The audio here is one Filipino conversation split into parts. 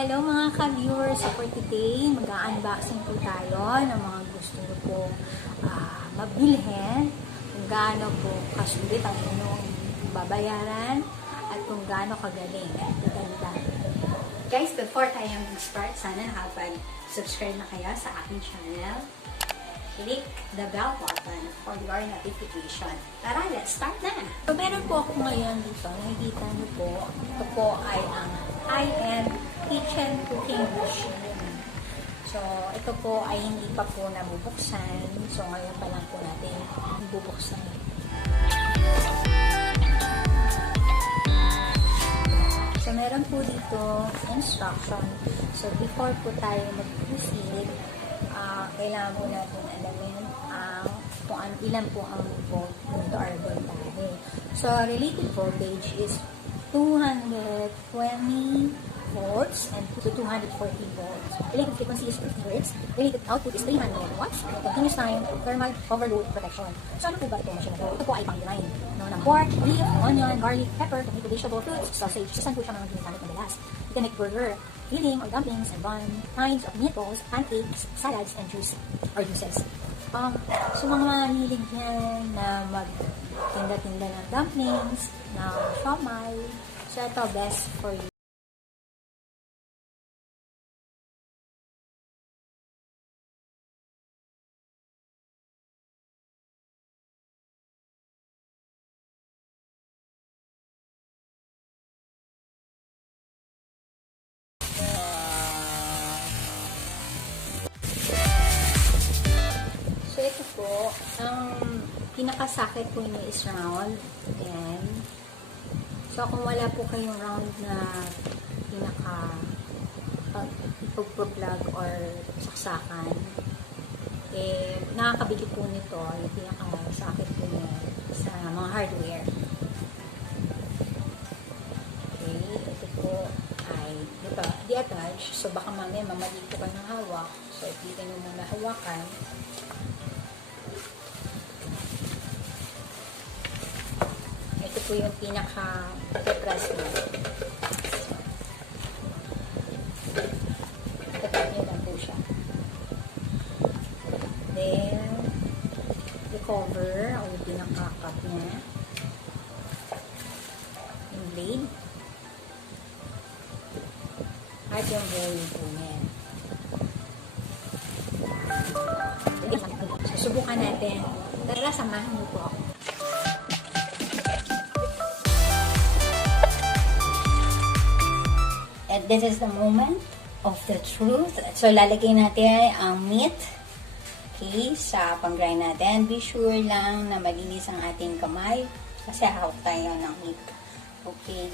Hello mga ka-viewers, for today mag-unboxing po tayo ng mga gusto nyo po mabilhin, kung gaano po kasulit ang inyong babayaran at kung gaano kagaling at maganda. Guys, before tayo mag-start, sana nakapag-subscribe na kayo sa aking channel. Click the bell button for your notification. Tara, let's start na! So, meron po ako ngayon dito. Nakikita niyo po, ito po ay ang high-end kitchen cooking machine. So, ito po ay hindi pa po nabubuksan. So, ngayon pa lang po natin bubuksan. So, meron po dito instruction. So, before po tayo mag-proceed, kailangan po natin alamin kung ilan po ang volt nito or voltage. So, related voltage is 220 volts and to 240 volts. Related frequency is 50 Hz. Related output is 300 watts. Continuous time, thermal overload protection. So, ano po ba ito machine na ito? Ito po ay pang-line ng pork, beef, onion, garlic, pepper, tomato, vegetable, fruits, sausage. Saan po siya mga ginagamit madalas? You can make burger, filling or dumplings and bun, kinds of meatballs, pancakes, salads, and juices. So mga hilig yan na magtinda-tinda ng dumplings, ng siomai, so ito best for you. So, ito po, ang pinakasakit po niya is round. Ayan. So, kung wala po kayong round na ipag-plug or saksakan, nakakabili po nito yung pinakasakit po niya sa mga hardware. Okay, ito po ay di-attach. So, baka mamaya mamali po kayo ng hawak. So, dito nyo muna hawakan. Ito po yung pinaka-press mo. Tapat nyo lang po siya. Then, yung cover, o yung pinaka-cup niya. Yung blade. At yung bowl po niya. Susubukan natin. Tara, samahan niyo po ako. And this is the moment of the truth. So, lalagay natin ang meat, okay, sa pang-grind natin. Be sure lang na malinis ang ating kamay kasi hawak tayo ng meat. Okay.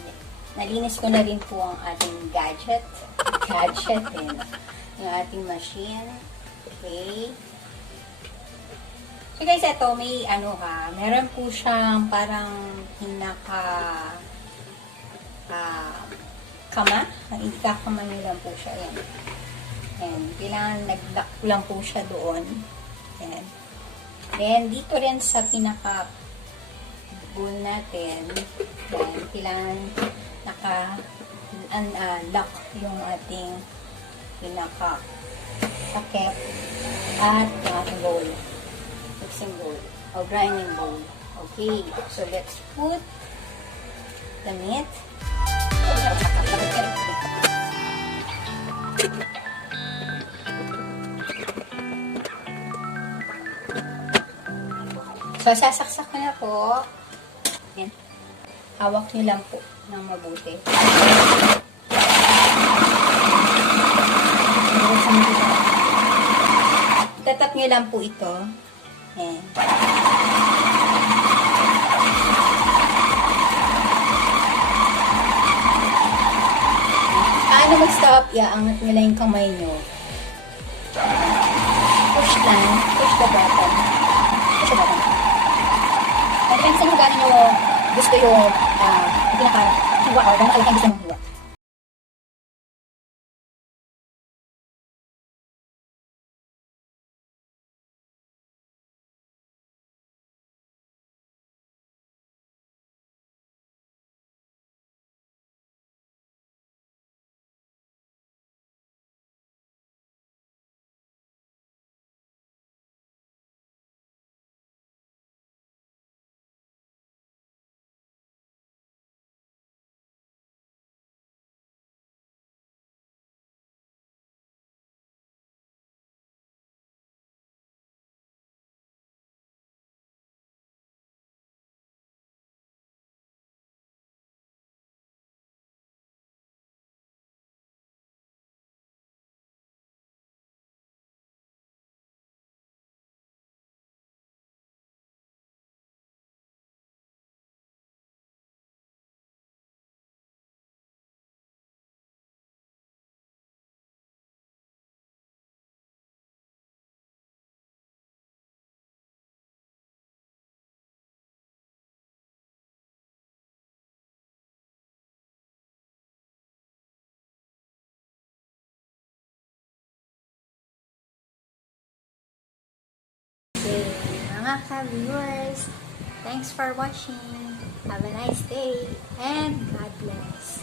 Nalinis ko na rin po ang ating gadget din. Yung ating machine. Okay. So, guys, ito may meron po siyang parang kama. Ikakama nyo lang po siya. Ayan. And kailangan nag-lock lang po siya doon. Ayan. Then, dito rin sa pinaka-bowl natin, ayan, kailangan naka-lock yung ating pinaka-sakit at yung ating bowl. Mixing bowl or grinding bowl. Okay. So, let's put the meat. So, sasaksak ko na po. Ayan. Hawak nyo lang po ng mabuti. Tatap nyo lang po ito. Ayan. Paano mag-stop? Iaangat nyo lang yung kamay nyo. Push lang. Push the button. Push the button. Depende sa kung gano'n nyo gusto yung pinaka-hiwa or gano'n kalaki gusto mong hiwa. mga ka-viewers. Thanks for watching. Have a nice day and God bless.